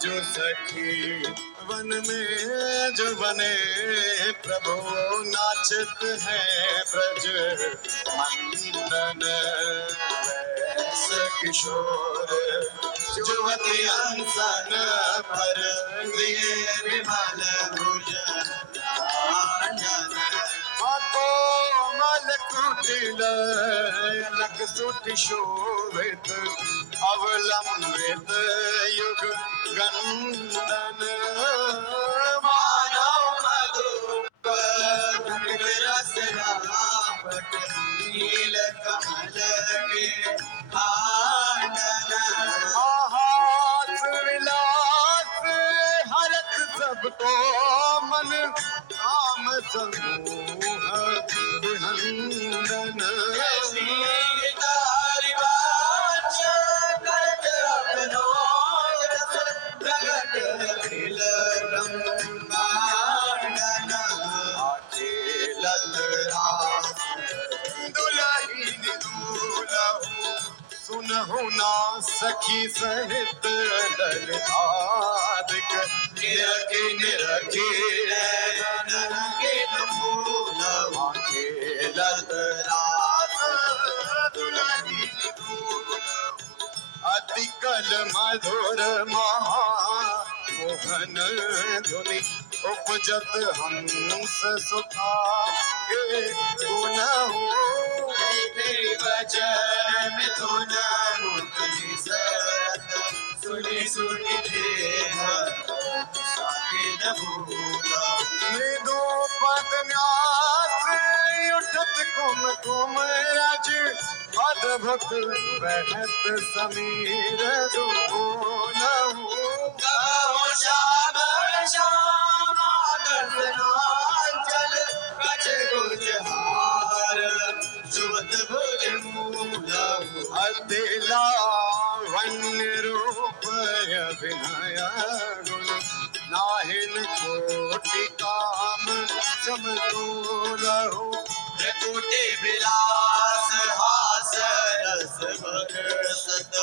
जो सखी वन में जो बने प्रभु नाचत है ब्रज मंदन वैस किशोर जुवती अंसन पर दिए विमल भुज कोमल कुटिल लग सुट शोभित अवलंबित युग गंधन मानव मधुप रस रापट नील कमल के आनन हास विलास हरत सबको मन काम समूह विहंगन सुनहु ना सखी सहित ललितादिक निरखी निरखी नरके नमूल मांगे ललरास दुलही अति कल मधुर महा मोहन धुनि उपजत हंस सुखा के गुनहु वचन मिथुन मुनि सरत सुनि सुनि देह साके भूला मृदु पद न्यास उठत कुम कुम रज अद्भुत बहत समीर दुलहु गाओ श्याम श्याम दर्शनांचल कछ गुजहार जुवत भुज मूल अतिला वन्य रूप अभिनय गुण नाहिन कोटि काम समतुलहु त्रिकुटी विलास हास रस बरसत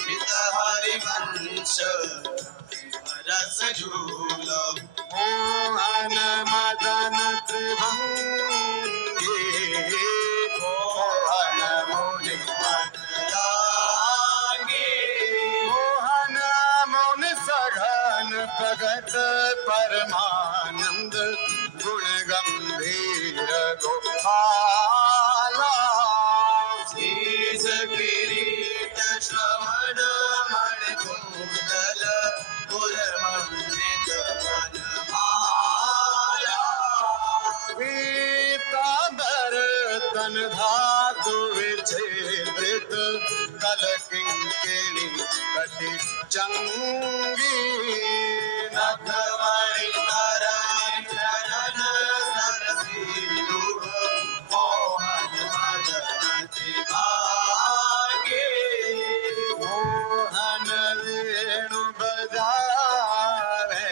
हित हरिवंश रस झूल मोहन मदन त्रिभंगी मोहन मुनि मन लागे मोहन मुनि सघन प्रगट परमानंद गुण गंभीर गोपाला शीस किरीट श्रवण मण कुंडल पुरमंडित वनमाला पीतांबर तन धातु विच्छेदित कल किंकिणी कटि चंगी नखमणि तरन चरण सरसीलु मोहन मदन भागे मोहन वेणु बजावे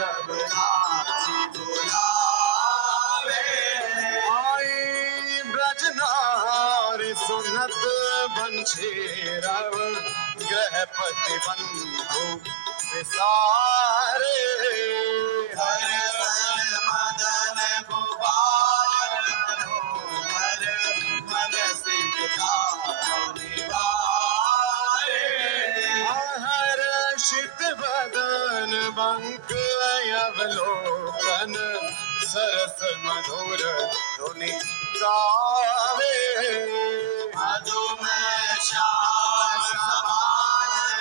रघुनाथी बुलावे आई ब्रजनारी सुनत बंशीरव ग्रहपति बंधु विसारे हर मदन गोपाल मनोहर मन सिद्धा निवारे हर्षित बदन बंक अवलोकन सरस मधुर धुनि गावे मधुम श्याम समान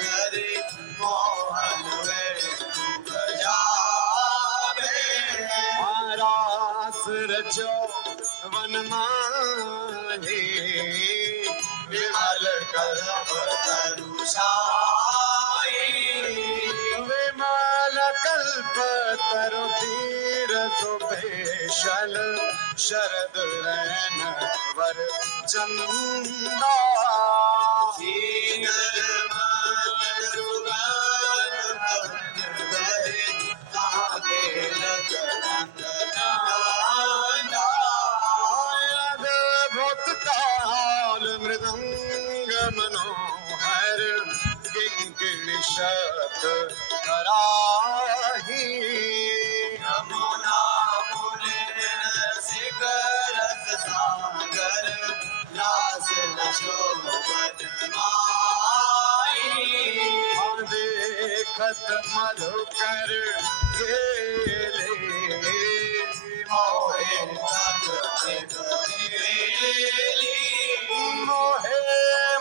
हरे मोहन वेणु बजावे रास रचो वन माही विमल कल्प तरुषाई विमल कल्प तरु तीर सुभेशल शरद रैन वर चंदा शीतल मन सुगंध भवन गए ताके लगन अद्भुत ताल मृदंग मनोहर शत कराही यमुना पुरे रसिक रस सागर लास न शोभत माई देखत मधुकर गेले मोहे मोहे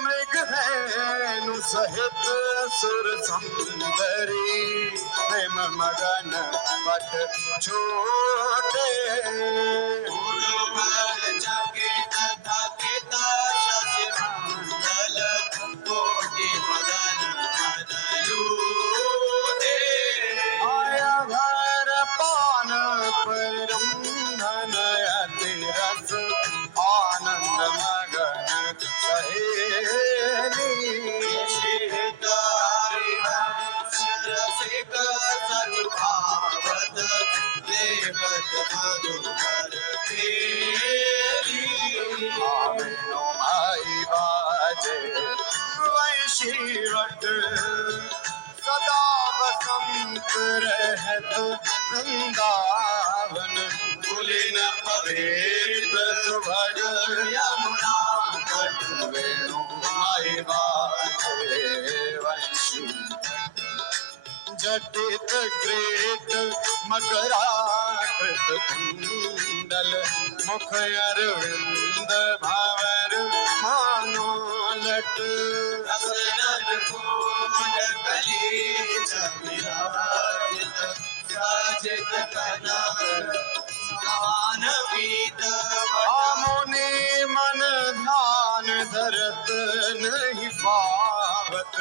मृगधेनु सहित सुर सुंदरी प्रेम मगन पट छोटे चकित थकित शशि मंडल कोटि मदन मदलूटे आया भर पान परंधन अति रस आनंद मगन सहेली रसिक सलुभावत देवत मधुकर खेली आवेनो माई बाजे वैशीवट सदा बसंत रहत वृंदावन कुलीन पवित्र सुभग यमुना तट वेणु माई बाजे वंशी जटित ग्रेट मकराकृत कुंडल मुख अरविंद भावर मानो लट रसनद कोमल कली चमिराजित साजित कनक मान पीत मुनि मन ध्यान धरत नहीं पावत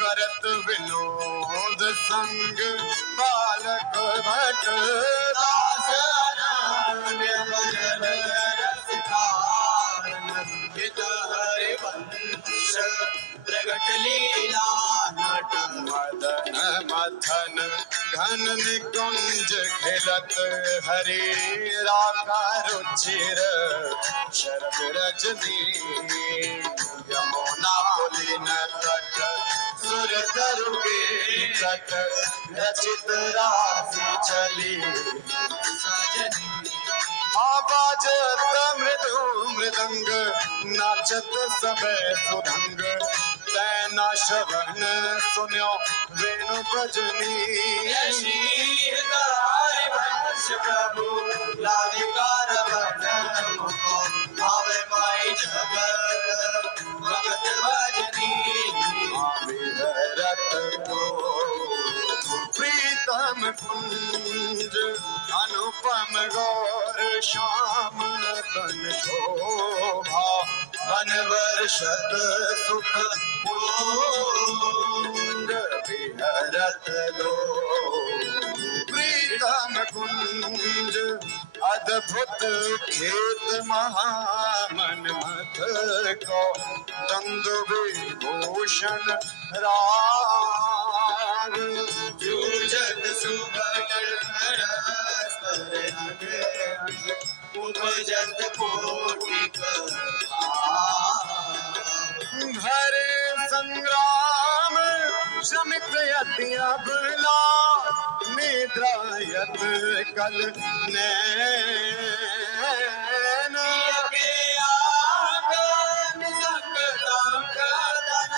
करत विनोद संग बालक भट दास हित हरिवंश प्रगट लीला नट मदन मथन घन निकुंज खेलत हरि राका रुचिर शरद रजनी यमुना पुलिन तट सुर तरुगे तट रचित राशि चली सजनी आबाजत मृदु मृदंग नाचत सबे सुधंग तैना श्रवण सुन्यो वेणु भजनी हरिवंश प्रभु लाधिकार वर्णन मुको भावे माई जगत भगत भजनी विहरत को प्रीतम कुंज अनुपम गौर श्याम तन शोभा वन वर्षत सुख पूंज विहरत लो प्रीतम कुंज अद्भुत खेत महामन मथ को दंदु विभूषण राग जूझत सुभग उपजत कोटि भर संग्राम श्रमित यति अबला निद्रायत कल नैन के आगन सकता कदन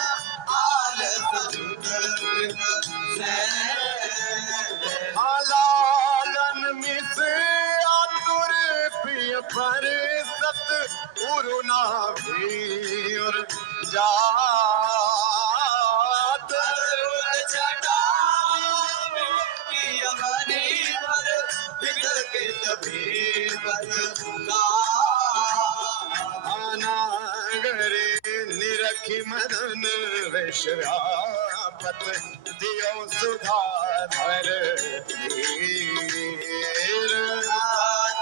आलस लालन मिस आतुर प्रिय पर सत उरुना भीर जात छटा की अवनी पर बिगड़ के तभी पर नागरे निरखी मदन वैश्यापत दियो सुधा धर धीर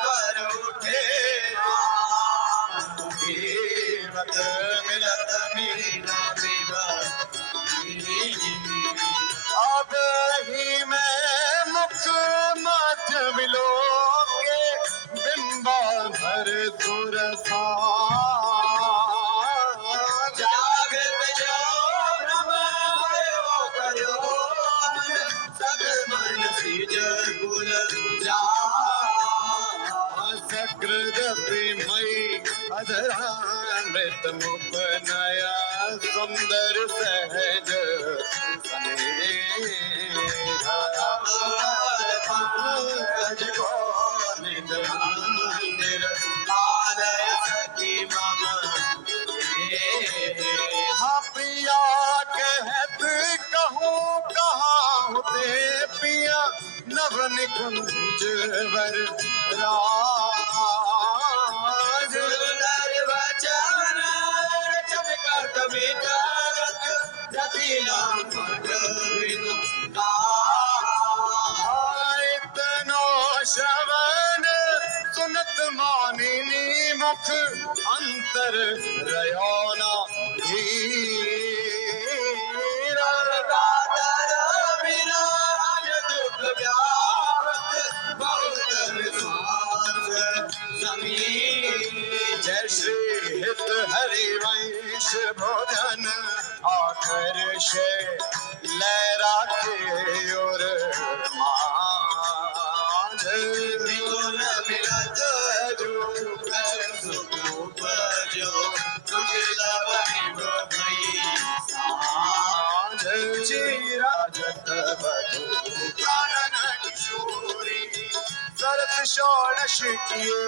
पर उठे जीवत मिलत मीना अब ही मैं मुख मत मिलो के बिंबा भर सुरसा जागृत जो भ्रम भयो करो सुकृदपि मयि अधरामृत मुख नया सुंदर सहज स्नेहा पंकज को निज मंदिर आलय सखी मम हाँ पिया कहत कहूँ कहाँ ते पिया नव निकुंज वर राज वचन चमकत विचारत जटिला बिनु इतनो श्रवण सुनत मानिनी मुख अंतर रयोना धीरा दादर विराज दुख व्यापत बहुत विश्वास समीर जय श्री हित हरिवंश भोजन आकर्ष ले राखे और मान मिलत जो कर सुख उपजो तुझला बहिबो भई सांझ चिराजत बधु कानन किशोरी सरस षोडश किए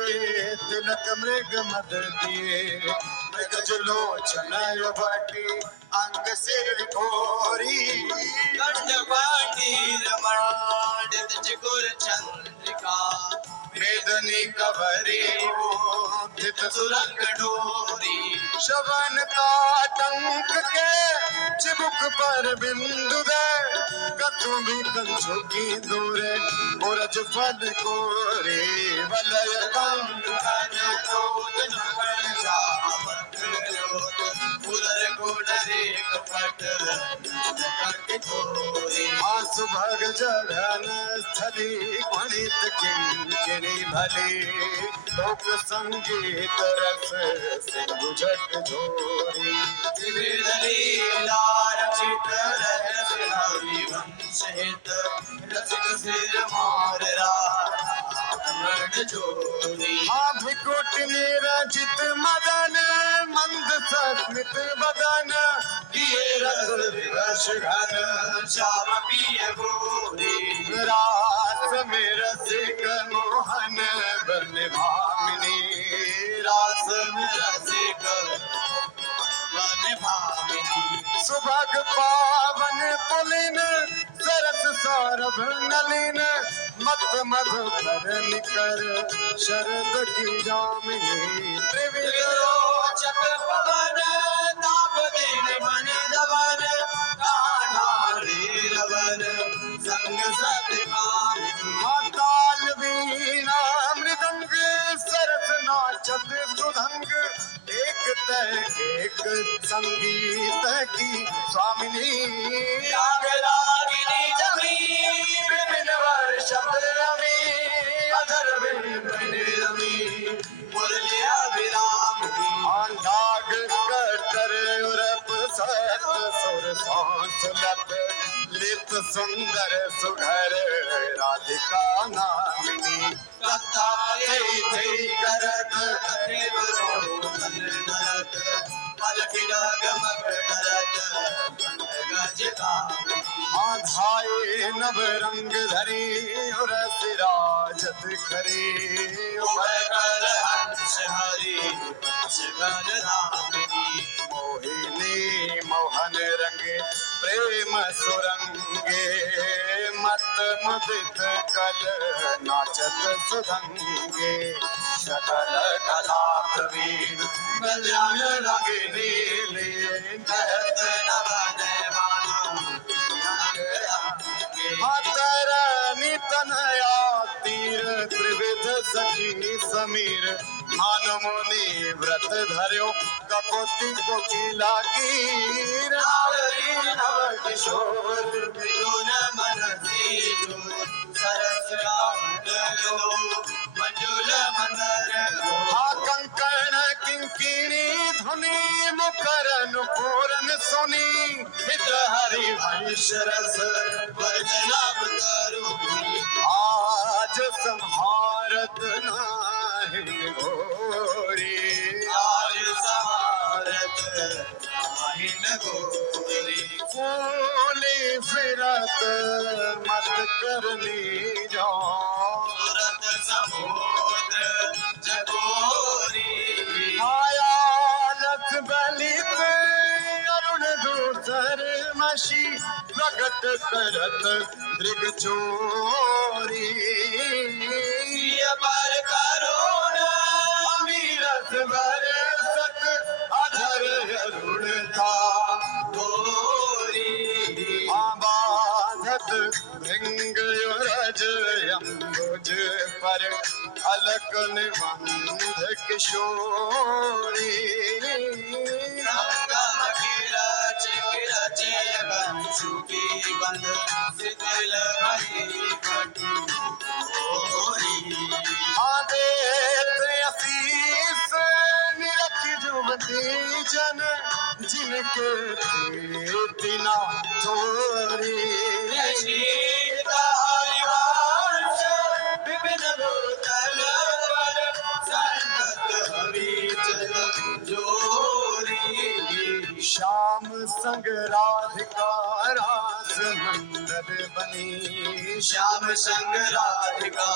तिलक मृग मद दिए मृगज लोचन बटी अंग सिर घोरी कंठपाणी रमणाडित चिगुर चंद्रिका वेदनी कवरी उदित सुरंग डोरी श्रवण का टंक के चिबुक पर बिंदु दे कथु भी कंचो की दूरे उरज फल कोरे वलय कंकन क्रोध नगन जावत जोत उदर कोडरे कपट कट कोरे आसु भग जघन स्थली गणित किंकिणी भली लोक संगीत रस सिंधु झट झोरी लीला रचित रहस हरि वंश हित रसिक सिर मोर रावण जोरी भिकुट निरजित मदन मंद सस्मित बदन किए रस विवश घन श्याम पिय गोरी रास में रसिक मोहन बन भामिनी रास में रसिक वन भामिनी सुभग पावन पुलिन सरस सौरभ नलिन मत मधुकर निकर शरद की जामिनी त्रिविध रोचक पवन ताप दीन मन दवन कान्हारी रवन संग सतकामिनी ताल वीणा मृदंग सरस नाचत सुधंग एक तय एक संगीत की स्वामिनी राग रागिनी जमी विपिन वर्षत रमी अधर विपिन रमी मुरलिया विराम की नाग कटर उरप सत सुर सांस लप लित सुंदर सुघर राधिका नामिनी कथा थई करत करे धरत पलकी डाग मग डरत गज आधाए नव रंग धरी और सिराजत खरी कर हंस हरी शिवन रामिनी मोहिनी मोहन रंगे प्रेम सुरंगे मत मुदित कल नाचत सुधंगे सकल कला प्रवीण बजान लगे नीले कहत नवन मातरनी तनया तीर त्रिविध सखी समीर मान मुनि व्रत धर्यो कपोती कोकिला कीर नारी नव किशोर विदुन मनसी सरस मंजुल मंदर कंकण किंकिणी धुनी मुकरन पूरन सुनी हित हरि वंश रस वचनावतारू आज संहारत नाही मत करनी जो सूरत समुद्र जगोरी आया लथ बलित अरुण दूसर मशी प्रगट करत दृग चोरी प्रिय पर करुण अमीरत बरसत अधर अरुणता गोरी बाधत भृंग रज अम्बुज पर अलक निबंध किशोरी संगम किरच किरच बंशु की बंद शिथिल भई घटी गोरी आदेत असीस निरख जुमती जन जिनके तिना चोरी शीता हरिवंश विपिन भूतल पर संतत हरिचल जोरी श्याम संग राधिका रास मंडल बनी श्याम संग राधिका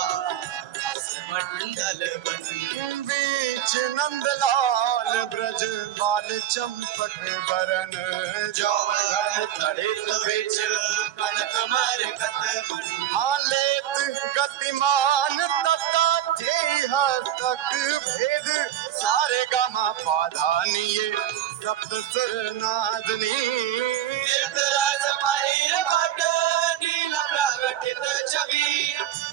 मंडल बनी बीच नंदलाल ब्रज बाल चंपक बरन जौगर तड़ित बिच कनक मरकत मणि हालेत गतिमान तता तक भेद सारे गामा पाधानिये सप्त सुर नादनी तीर्थराज मयूर भट्ट नील प्रगटित छवि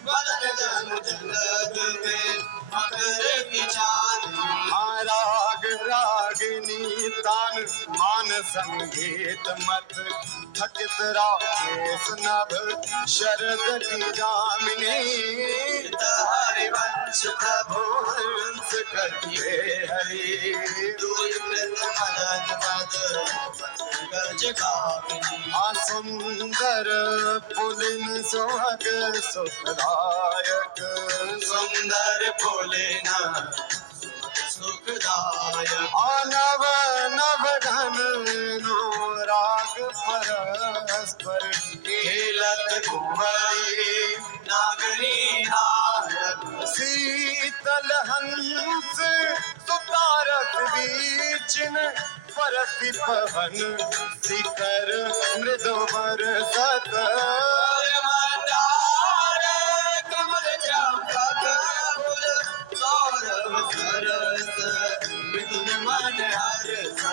वदन जन जलद में मकर की चांदनी राग रागिनी तान मान संगीत मत थकित राकेश नभ शरद की जामिनी हरिवंश प्रभु हंस करिए हरि दूर मदन मद गज कामिनी सुंदर पुलिन सुहाग सुखदायक सुंदर भोलेना सुखदायक नव नव घन नो राग परस्पर खेलत कुंवरी नागरी नायक शीतल हंस सुतारत बीचन परति पवन शिखर मृदु बरसत मंदार कमल चंपक फूल सौरभ सरस मिथुन मन हर्ष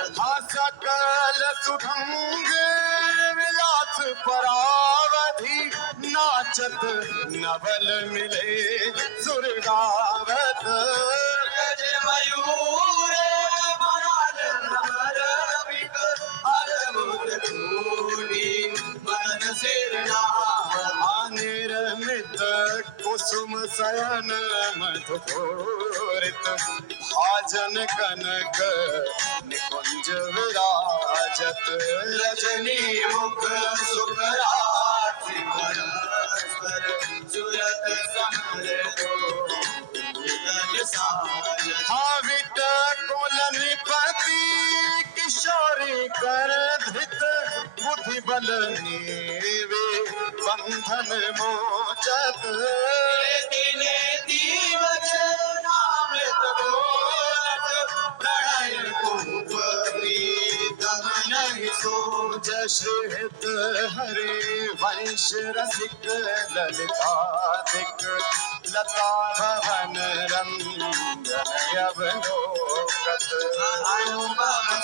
सकल सुढंग विलास परावधि नाचत नवल मिले सुरगावत गज मयूर मनाल नमर विक अद्भुत धूनी मदन सिरनावत निर्मित कुसुम शयन मधुरित भाजन कनक निकुंज विराजत रजनी मुख सुखराति परस्पर सुरत समर दो गज साज हाविट कुल निपति किशोरी कर धृत बुद्धि बल नीवे बंधन मोचत दिने दीवच नामृत बोलत प्रणय कुपरी दमन सो जश्रित हरे वंश रसिक ललितादिक लता भवन रंजन अवलोकत अनुपम